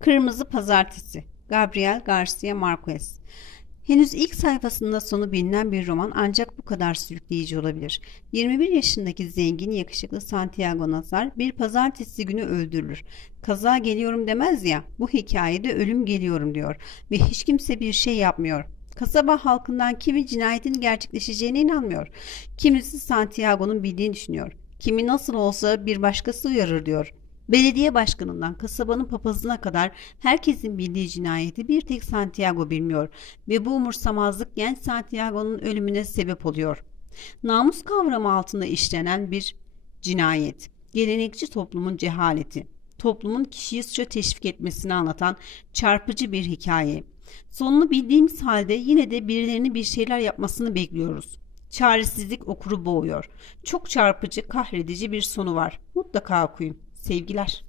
Kırmızı Pazartesi Gabriel Garcia Marquez Henüz ilk sayfasında sonu bilinen bir roman ancak bu kadar sürükleyici olabilir. 21 yaşındaki zengin yakışıklı Santiago Nazar bir pazartesi günü öldürülür. Kaza geliyorum demez ya bu hikayede ölüm geliyorum diyor ve hiç kimse bir şey yapmıyor. Kasaba halkından kimi cinayetin gerçekleşeceğine inanmıyor. Kimisi Santiago'nun bildiğini düşünüyor. Kimi nasıl olsa bir başkası uyarır diyor. Belediye başkanından kasabanın papazına kadar herkesin bildiği cinayeti bir tek Santiago bilmiyor ve bu umursamazlık genç Santiago'nun ölümüne sebep oluyor. Namus kavramı altında işlenen bir cinayet. Gelenekçi toplumun cehaleti. Toplumun kişiyi suça teşvik etmesini anlatan çarpıcı bir hikaye. Sonunu bildiğimiz halde yine de birilerinin bir şeyler yapmasını bekliyoruz. Çaresizlik okuru boğuyor. Çok çarpıcı, kahredici bir sonu var. Mutlaka okuyun. Sevgiler.